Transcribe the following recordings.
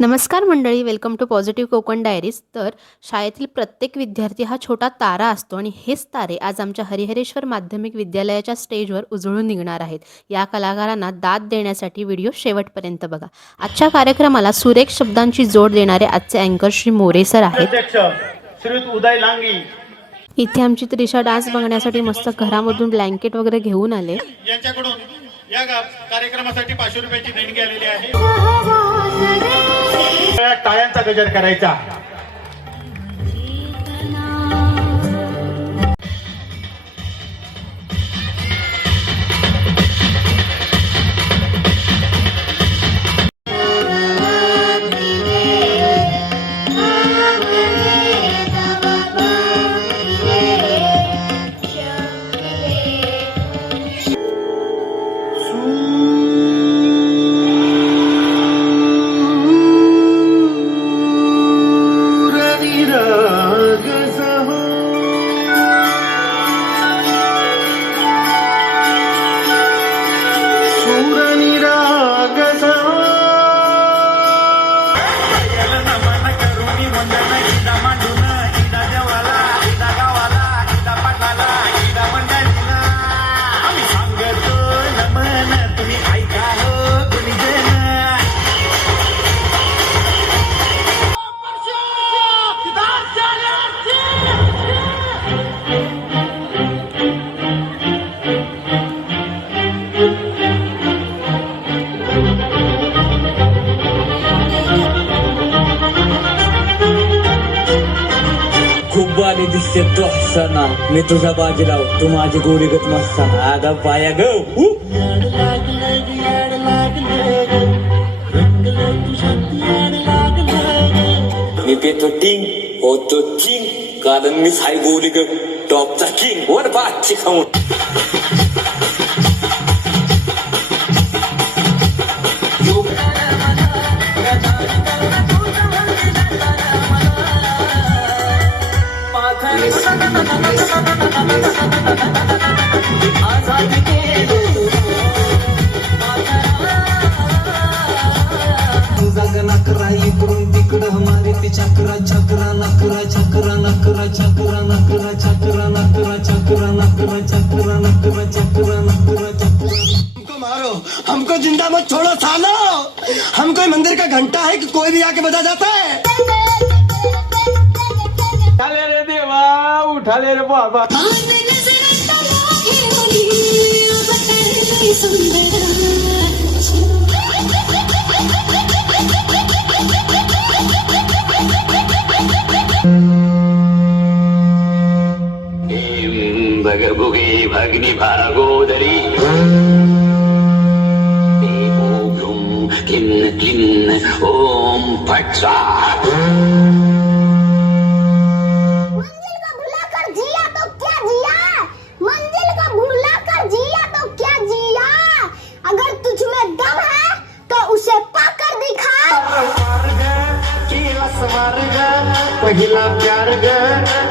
नमस्कार मंडळी, welcome to positive Konkan diaries. तर शाळेतील प्रत्येक विद्यार्थी हा छोटा तारा असतो आणि हेच तारे आज आमच्या हरिहरेश्वर माध्यमिक विद्यालयाच्या स्टेजवर उजळून निघणार आहेत. या कलाकारांना दाद देण्यासाठी व्हिडिओ शेवटपर्यंत बघा. आजच्या कार्यक्रमाला सुरेख शब्दांची जोड देणारे आजचे अँकर श्री मोरे सर आहेत. श्रीयुत उदय लांगी इथे आमची त्रिशा डान्स बघण्यासाठी मस्त घरामधून ब्लँकेट वगैरे घेऊन आले. यांच्याकडून या कार्यक्रमासाठी 500 रुपयाची देणगी आलेली आहे. टाळ्यांचा गजर करायचा. खूप बाली दिसते तो हसना, मी तुझा बाजीराव, तू माझी गोरीगत मस्ताना. आगा पाया ग मी पेतो टिंग होतो चिंग, कारण मी साई गोरीगत टॉपचा किंग. वर बाची खाऊन नकरा इकडून तिकडं हमारे ते चक्रा चक्रा नकरा चक्रा नकरा चक्रा नकरा चक्रा नकरा चक्रा नकरा चक्रा नकरा चक्रा नकरा चक्रा. हमको मारो, हमको जिंदा मत छोड़ो सालो. हम कोई मंदिर का घंटा है कि कोई भी आके बजा जाता है. उठाले रे देवा, उठाले रे बाबा. भगभुगे भग्नि भागोदरी क्लिन्न क्लिन्न ओम फट स्वाहा. मंजिल को भुला कर जिया तो क्या जिया, मंजिल को भुला कर जिया तो क्या जिया. अगर तुझ में दम है तो उसे पाकर दिखा. पहिला प्यार ग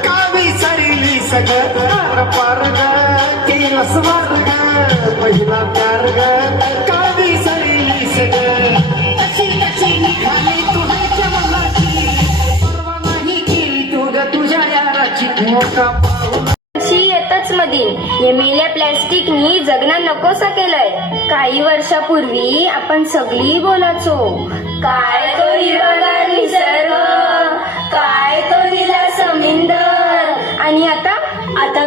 कावी सरीली सगळं पार ग केला स्वार ग. पहिला प्यार ग कावी सरीली सगळं. तशी तशी निघाली तुझ्या मनाची, परवा नाही केली तू ग तुझ्या याराची. मोठा अशी येतच मधीन या मेल्या प्लॅस्टिकनी जगणं नकोसं केलंय. काही वर्षापूर्वी आपण सगळी बोलायचो, काय तो हिरवागार निसर्ग, काय तो हिला समिंदर. आणि आता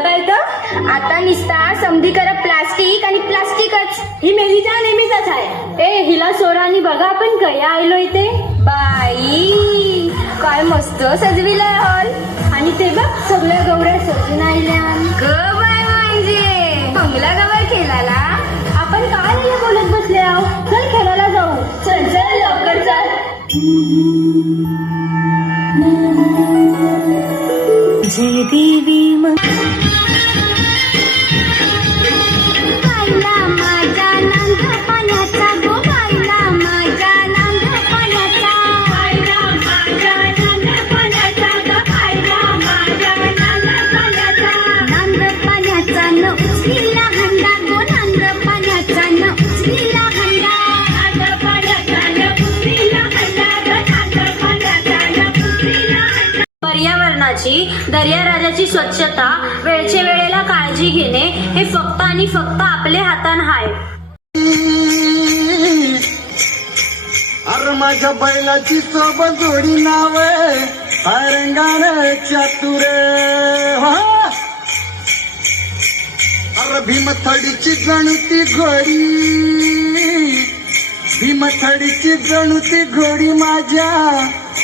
काय तर आता निसता समधी करा प्लास्टिक आणि प्लास्टिकच. ही मेलीच्या नेहमीच आहे. ए हिला सोरा आणि बघा आपण कया आलो इथे. बाई काय मस्त सजविलाय हॉल. आणि ते बघ सगळ्या गौऱ्या सजून आल्या. ग बाय म्हणजे बंगला गवर खेळायला आपण काय नाही बोलत बसले आहो. चल खेळायला जाऊ. चल चल लवकर चल. जय देवी बाईला माझ्या नांद पाण्याचा गो, बाईला माझ्या नांद पाण्याचा, बाईला माझ्या नांद पाण्याचा ग, बाईला माझ्या नांद पाण्याचा. नांद पाण्याचा न उचलीला हंडा गो, नांद पाण्याचा न उचलीला हंडा. नांद पाण्याचा न उचलीला हंडा ग. संवर्धनाची, दर्याराजाची स्वच्छता, वेळचे वेळेला काळजी घेणे हे फक्त आणि फक्त आपल्या हातान हाय. अरे माझ्या बैलाची सोबत जोडी नाव रंगान चातुर. अरे भीमथडीची जणुती घोडी, भीमथडीची जणुती घोडी माझ्या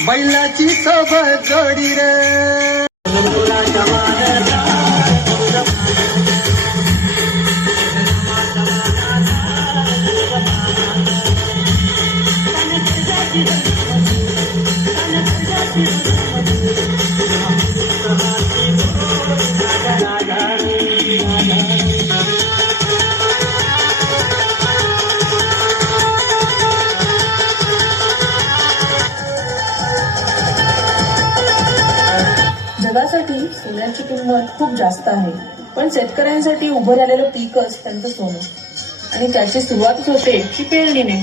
बैलाची सोबत जोडी रे. जगासाठी सोन्याची किंमत खूप जास्त आहे, पण शेतकऱ्यांसाठी उभं राहिलेलं पीकच त्यांचं सोनं, आणि त्याची सुरुवातच होते ती पेरणीने.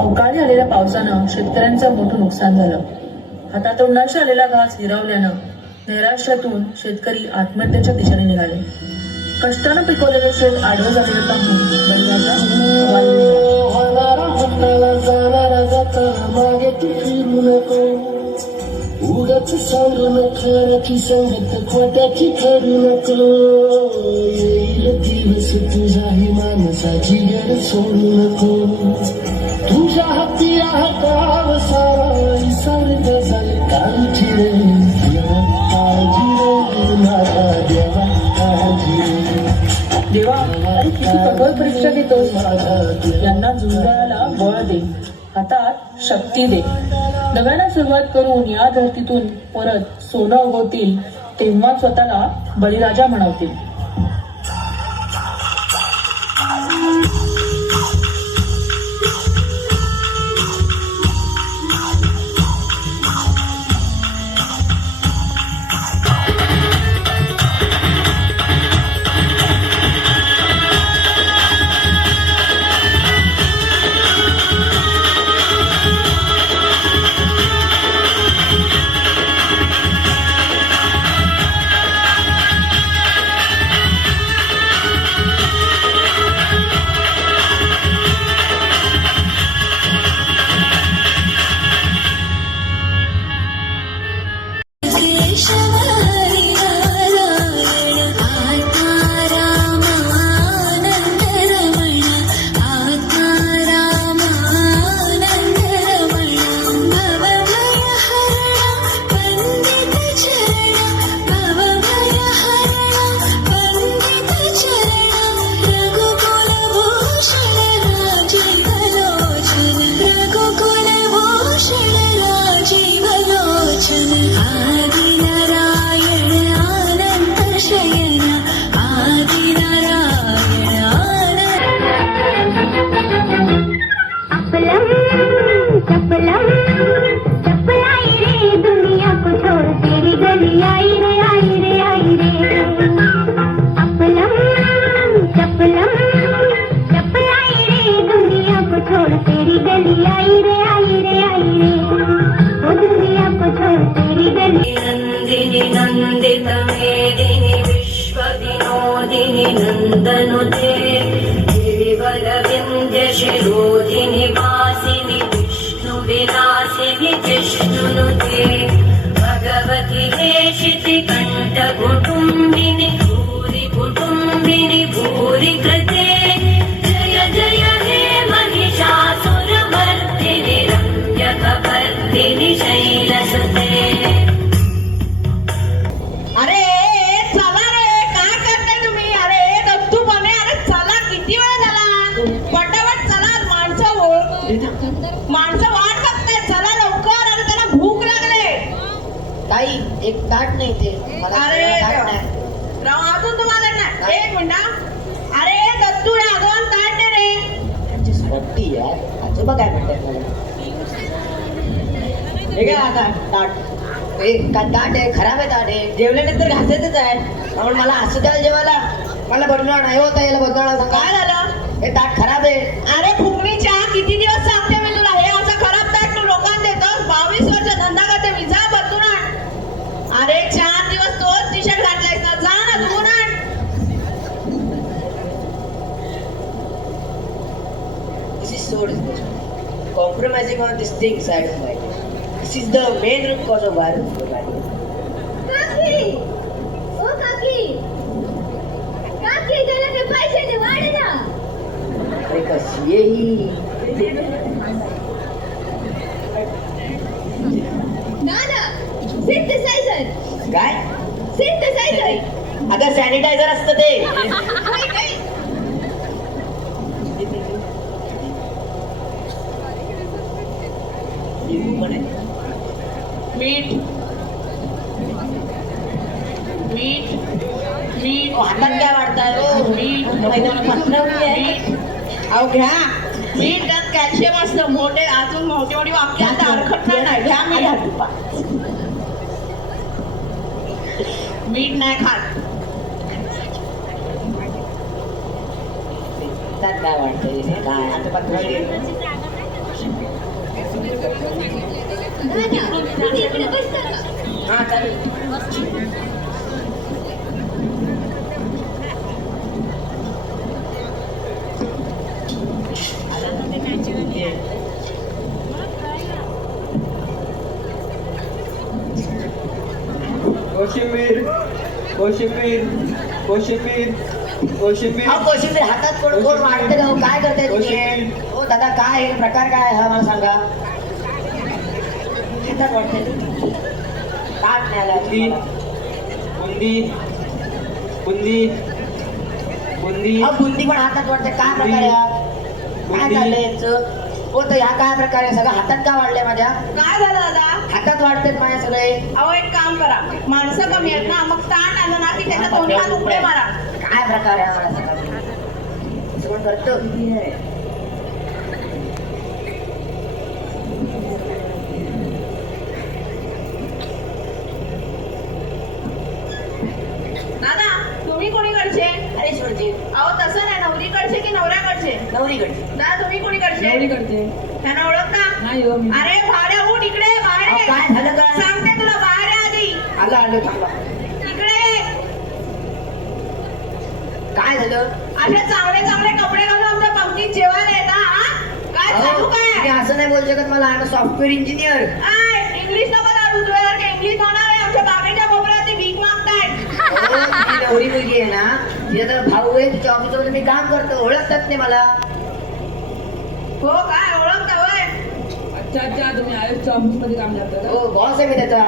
अवकाळी आलेल्या पावसानं शेतकऱ्यांचं मोठं नुकसान झालं. हातातोंडाशी आलेला घास हिरावल्यानं नैराश्यातून शेतकरी आत्महत्येच्या दिशेने निघाले. कष्टानं पिकवलेलं शेत आडवं झालेलं पाहून बळीराजा हवालदिल झाला. उगाच सांगू नखराची संगत खोट्याची करू नको. येईल दिवस तुझाही माणसाची गड सोडू नको. तुझ्या हाती हाताव सारा निसर्ग झाले काळजी रे. देवा काळजी रे, माझा देवा काळजी रे. देवा, अरे किती कठोर परीक्षा घेतो. यांना झुंजायला बळ दे, हातात शक्ती दे. नव्यानं सुरुवात करून या धर्तीतून परत सोनं उगवतील, तेव्हा स्वतःला बळीराजा म्हणवतील. नंदिनी नंदित मेदिनी विश्वविनोदिनी नंदनुते गिरिवर विंध्य शिरोधिनि वासिनि विष्णुविलासिनि जिष्णुनुते भगवति हेशिति कंठ कुटुंबिनि भूरि कुटुंबिनि भूरि कृते जय जय हे महिषासुरमर्दिनि माणसं वाट बघतायत, चला लवकर, आणि त्यांना भूक लागले. ताई एक ताट नाही ते मला अरे ताट देवा. नाही. राव, अजून तुम्हाला नाही. एक मिनिट. अरे दत्तू, रे अजून ताट दे रे. त्यांची स्वप्ती यार आजोबा काय म्हणतात मला हे काय आता ताट ताट आहे खराब आहे ताट आहे जेवल्यानंतर घासायचंच आहे म्हणून मला असं द्यायला जेवायला मला बनवणार नाही होता याला बनवणार सांगा काय झालं? हे ताट खराब आहे अरे फुकणीच्या, किती दिवस सांगते मी तुला, हे असं खराब ताट तू लोकांना देतोस. 22 वर्ष धंदा करते मी, जा बदलून आण. अरे 4 दिवस तोच टी शर्ट घातलायस ना, जा ना धुवून आण. This is so disgusting. Compromising on these things I don't like. This is the main root cause of violence. काकी, ओ काकी, काकी त्याला ते पैसे दे, वाढे ना. अरे कशी आहे ही नाना, synthesizer, काय synthesizer. अगं सॅनिटायझर असतं ते काय काय? मीठ मीठ मीठ हातात काय वाढताय हो मीठ पसरवली आहे मीठ. अहो घ्या मीठ, त्यात कॅल्शियम असतं. मोठे अजून मोठी मोठी वाक्य अडखटणार नाही. घ्या मीठ. मीठ नाही खात. त्यात काय वाटतंय काय आता पसरवली नाना, तुम्ही इकडे बसता का? हा चालेल कोशिंबीर कोशिंबीर कोशिंबीर कोशिंबीर अहो कोशिंबीर हातात कोण कोण वाटतं का हो? काय करताय तुम्ही हो दादा काय हे प्रकार काय हा मला सांगा हातात वाटतंय ताट नाही आला तुम्हाला. बुंदी बुंदी बुंदी अहो बुंदी पण हातात वाटते काय प्रकार आहे हा? काय चाललंय यांचं हो तर ह्या काय प्रकार आहे सगळं हातात का वाढलंय माझ्या काय झालं दादा? हातात वाटतात माझ्या सगळे अहो एक काम करा, माणसं कमी आहेत ना, मग ताट आलं ना की त्याच्या दोन्ही हात उकडे मारा. काय प्रकार आहे मला सांगा सगळं करतो दादा तुम्ही कोणीकडचे? अरे शिवजी अहो तसं नाही, नवरीकडचे की नवऱ्याकडचे? नवरीकडे दादा तुम्ही कोणीकडचे? नवरीकडचे त्यांना ओळखता? नाही हो मी. अरे भाड्या उठ इकडे, बाहेर अहो, ये. काय झालं काय? सांगते तुला, बाहेर ये आधी. आलं आलं थांबा इकडे ये. काय झालं असे चांगले चांगले कपडे घालून आमच्या पंक्तीत जेवायला येता, हा? काय चालू अहो, काय? तुम्ही असं नाही बोलू शकत मला आय सॉफ्टवेअर इंजिनियर इंग्लिश नको दादू, तुझ्यासारखं इंग्लिश होणार आहे. आमच्या बागेच्या कोपऱ्यात ते भीक मागतायत. नवरी मुलगी आहे ना तिचा तर भाऊ आहे तिच्या ऑफिसमध्ये मी काम करतो ओळखतात नाही मला हो काय ओळखता होय? अच्छा अच्छा तुम्ही आयुषच्या ऑफिस मध्ये काम करता का? हो बॉस आहे मी त्याचा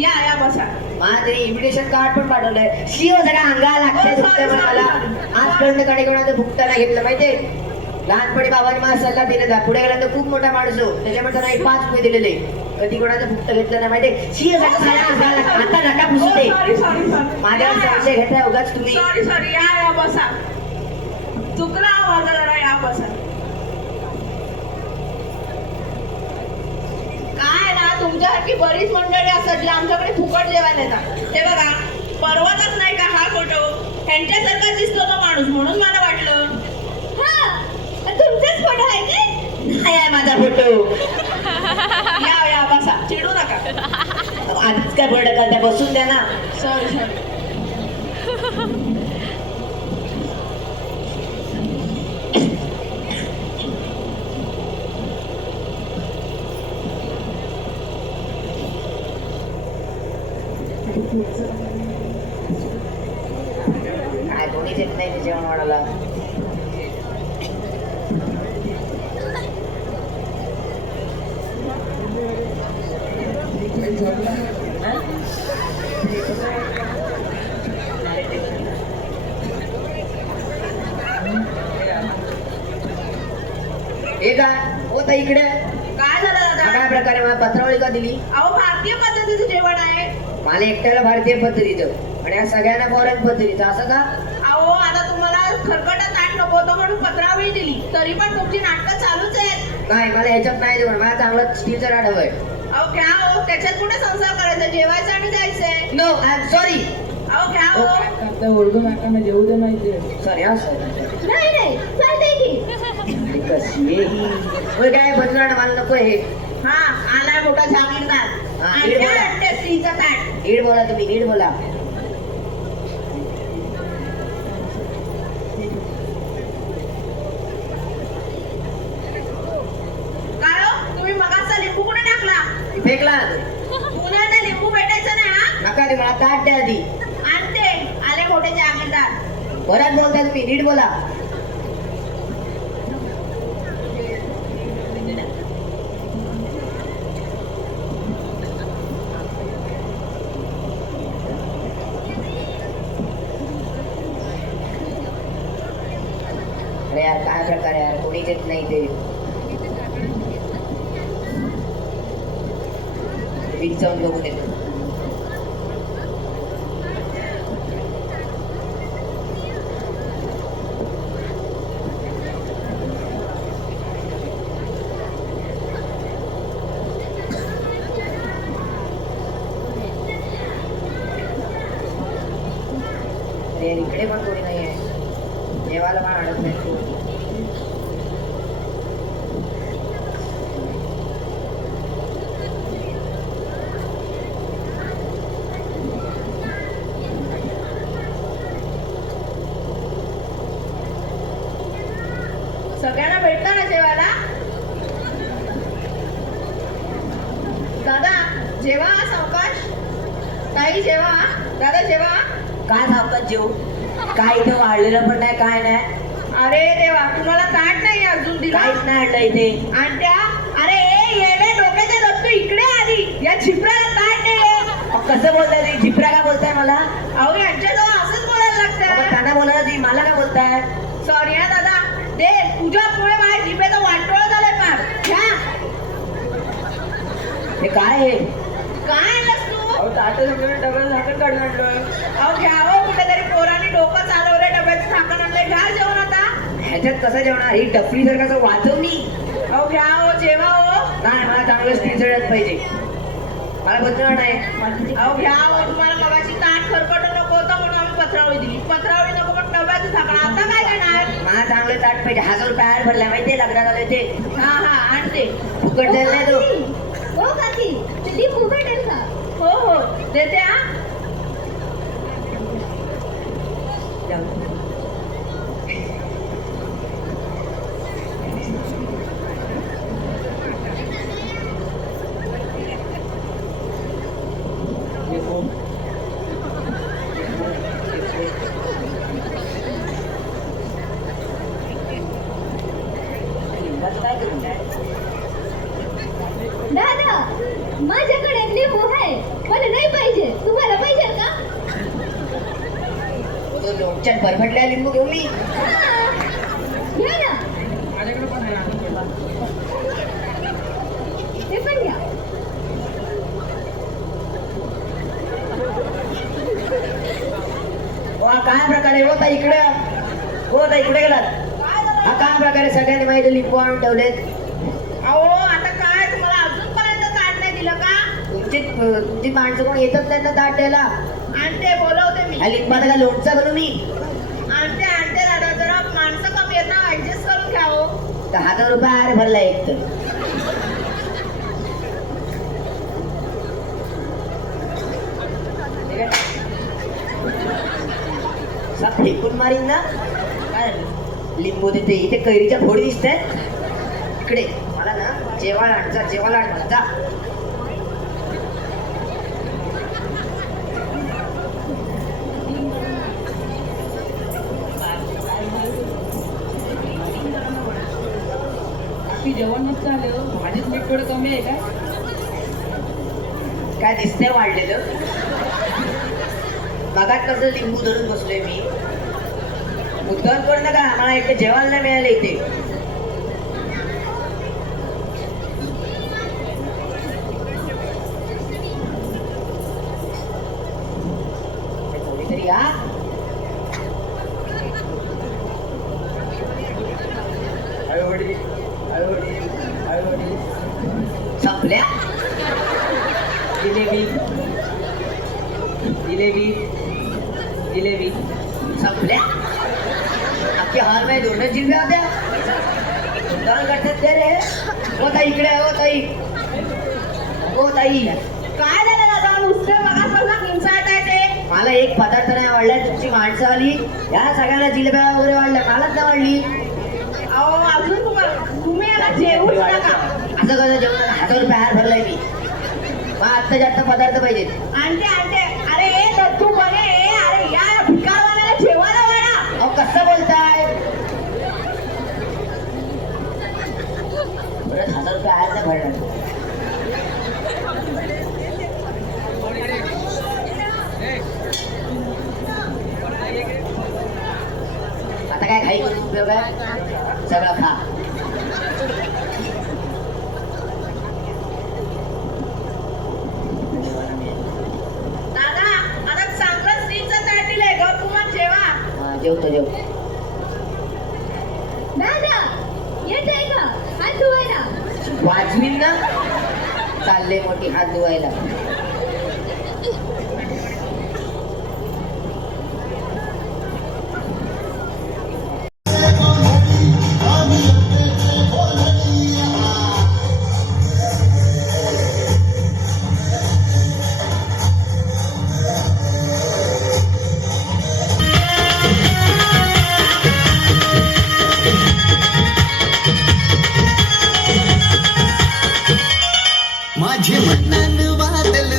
या बसा. मला तरी इन्व्हिटेशन कार्ड पण पाठवलंय शिव सगळ्या अंगाला लागते Oh, दुखतंय sorry, मला sorry. आजपर्यंत कडे कोणाचं भुकता नाही घेतलं माहितीये लहानपणी बाबांनी मला सल्ला दिलेला पुढे गेल्यानंतर खूप मोठा माणूस हो त्याच्यामुळे त्याला एक 5 रुपये दिलेले कधी कोणाचं भुकता घेतलं नाही माहितीये शिव सगळ्या अंगाला लागतं. आता नका पुसू दे माझ्यावर संशय घेताय उगाच तुम्ही सॉरी या बसा. चुकला हा माझा जरा, या बसा. काय ना तुमच्यासारखी बरीच मंडळी असतात जी आमच्याकडे फुकट जेवायला येतात. ते बघा परवतच नाही का हा फोटो, ह्यांच्यासारखा दिसतो तो माणूस, म्हणून मला वाटलं. हा, तुमचाच फोटो आहे काय? काय आहे माझा फोटो या बसा, चिडू नका. आधीच काय बरं करता बसून द्या ना सॉरी काय कोणीच येत नाही ते जेवण वाढायला काय हो ताई इकडे काय झालं दादा? काय प्रकारे मला पत्रावळी का दिली अहो भारतीय पद्धतीचं जेवण आहे. मला एकट्याला भारतीय पद्धतीचं आणि या सगळ्यांना फॉरेन पद्धतीचं असं का अहो आता तुम्हाला खरकटा ताट नको होतं म्हणून पत्रावळी दिली. तरी पण तुमची नाटकं चालूच आहेत. नाही मला ह्याच्यात नाही जेवण मला चांगलं स्टीलचं राड हवंय अहो घ्या हो, त्याच्यात कुठे संसार करायचा, जेवायचं आणि जायचंय. नो आय एम सॉरी अहो घ्या हो. आता ओरडू नका ना जेवू दे माहिती सॉरी हा सॉरी नाही नाही चालतंय की. कशी आहे ही? होय काय बदलाड मला नको हे हा आलाय मोठा जागीरदार. हा, आणि इकडे काय बोला. आणते स्त्रीचं ताट? नीट बोला तुम्ही नीट बोला काय हो? तुम्ही मगाचा लिंबू कुठे टाकला? फेकला पुन्हा ते लिंबू भेटायचं नाही हा. नका ते मला ताट द्या आधी आणते आले मोठे जागीरदार. परत बोलता तुम्ही नीट बोला अरे यार काय प्रकार आहे यार कोणीच येत नाही ते वीज जाऊन बघून येतो अरे इकडे पण कोणी नाही आहे देवाला पण अडत नाही सगळ्यांना भेटतं ना जेवायला? दादा जेवा हा सावकाश. ताई जेवा. दादा जेवा. काय सावकाश जेव काय इथे वाढलेलं पण नाही काय नाही अरे देवा तुम्हाला ताट नाही अजून दिला. काहीच नाही आणलं इथे आणत्या अरे ए येडे डोक्याचे दत्तू इकडे आली. या छिपराला ताट नाही. कसं बोलताय तुम्ही झिपरा का बोलताय मला अहो यांच्याजवळ असंच बोलायला मग लागतं. त्यांना बोलायला तुम्ही मला का बोलताय सॉरी हा दादा. दे तुझ्यामुळे माझ्या जिभेचं वाटोळं झालंय फार. घ्या. हे काय आहे काय आणलंस तू? अहो ताटं सगळं डबल झाकण काढून आणलोय. अहो घ्या हो कुठेतरी पोरांनी डोकं चालवलंय डब्याचं झाकण आणलंय. घ्या जेवण आता. ह्याच्यात कसं जेवणार ही डफली जर कसं वाचवली अहो घ्या हो जेवा हो. नाही मला चांगलं स्टील पाहिजे मला बदलणार नाही अहो घ्या हो तुम्हाला मगाची ताट खरकट नको होतं म्हणून आम्ही पत्रावळी दिली. पत्रावळी नको पण डब्याचं झाकण. आता काय घेणार? मला चांगलं ताट पाहिजे 1000 रुपये भरला माहितीये लग्नात आले ते हा हा आणते. फुकट जायला नाही तो हो काकी लिंबू भेटेल का? हो हो देते हा. दादा माझ्याकडे लिंबू आहे पण नाही पाहिजे. तुम्हाला पाहिजे का? तो लोणच्यात बरबटल्या लिंबू घेऊ मी घ्या ना. माझ्याकडे पण आहे आपण बोला. ते पण घ्या. काय प्रकारे होता इकडे होता इकडे गेलात हा काय प्रकारे सगळ्यांनी माहिती लिंबू आणून ठेवलेत अहो आता काय तुम्हाला अजूनपर्यंत ताट नाही दिलं का? तुमची माणसं कोण येतच नाही ना ताट द्यायला आणते बोलवते मी. हा लिंबाचा का लोणचा करू मी आणते आणते दादा जरा माणसं कमी आहेत ना ऍडजस्ट करून घ्या हो. 10,000 रुपये आर भरला एक तर सा फेकून मारीन ना काय लिंबू देते इथे कैरीच्या फोडी दिसत आहेत इकडे मला ना जेवायला आण जेवायला आण मला जा बाकी जेवण नसतं आलं भाजीच मीठ थोडं कमी आहे का काय दिसतंय वाढलेलं बघात कसं लिंबू धरून बसलोय मी मुद्दाम करू नका मला इथे जेवायला नाही मिळालं इथे हा संपल्या जिलेबी जिलेबी जिलेबी संपल्या अख्खे हॉल मध्ये दोनच जिल्ह्या होत्या दोन करतात ते रे हो ताई इकडे आहे, हो ताई हो ताई काय झालं दादा नुसतं मगासपासून हिंसाळत आहे ते मला एक पदार्थ नाही आवडला तुमची माणसं आली या सगळ्यांना जिलेब्या वगैरे वाढल्या मलाच नाही वाढली अहो अजून तुम्ही याला जेवूच नका असं कसं जेवण 1000 रुपये हार भरलाय मी मग आत्ता जास्त पदार्थ पाहिजे आणते अरे दत्तू बरे अरे या भिकारवाल्याला जेवायला वाढा अहो कसं बोलताय परत 1000 रुपये हार नाही भरणार आता काय घाई करून उपयोग आहे सगळं खा दादा आता चांगलं स्त्रीचं ताट दिलंय गप तुम्हाला जेवा जेवतो दादा येत आहे का हात धुवायला वाजवीन ना चालले मोठी हात धुवायला माझे म्हणणं वादल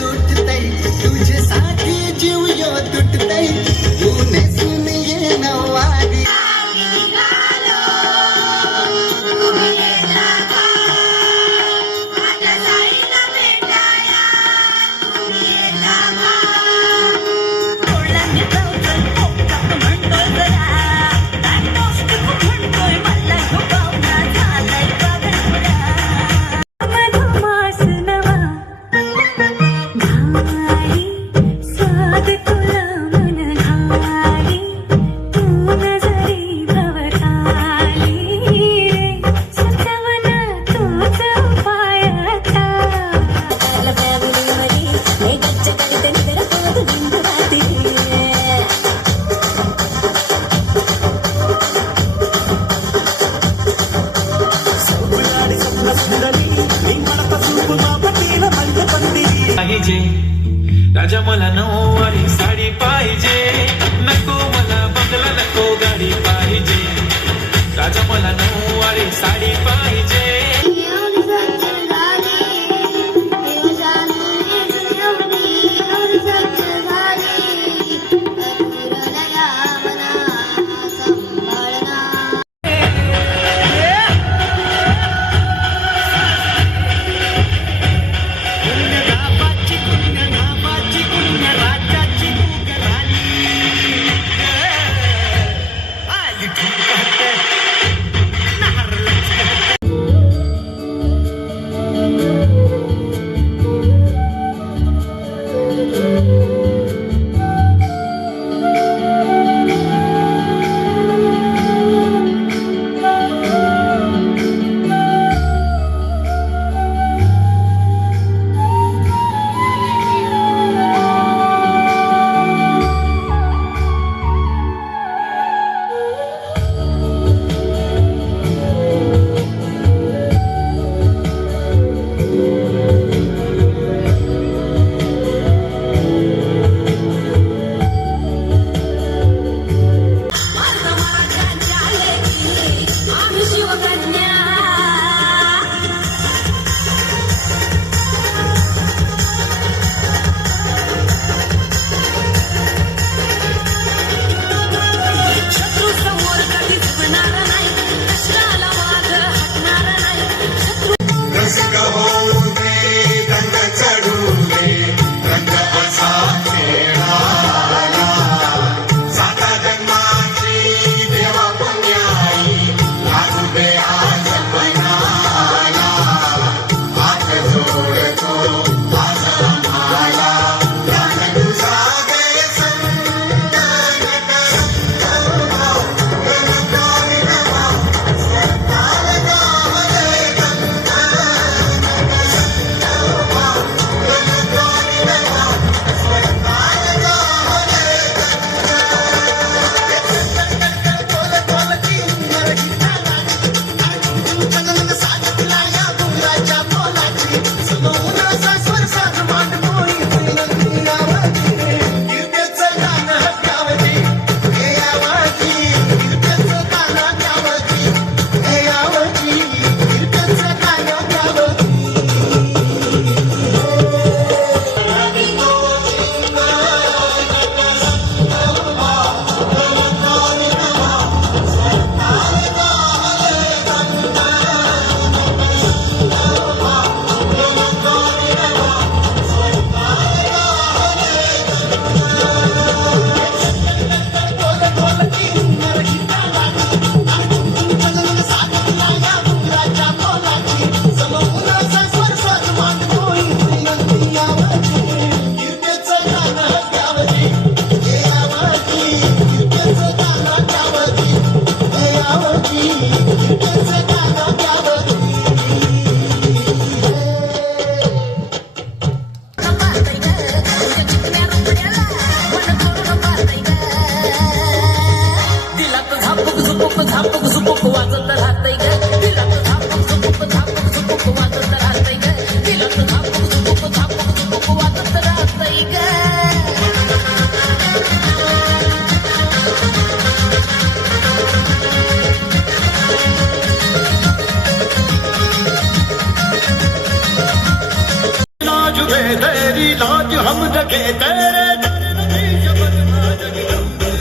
समज घेत रे धरती जगन्नाथ जगदंबे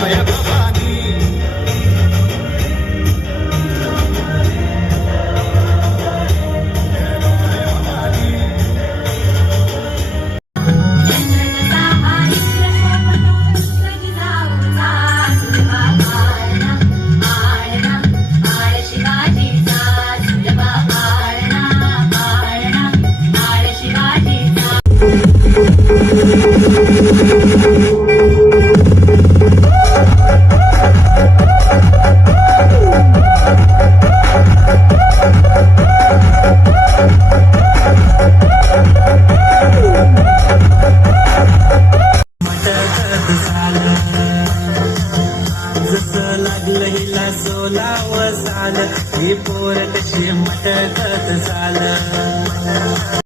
माय भवानी जसं लागलं हिला सोलावं साल ही पोर कशी मटकत चाल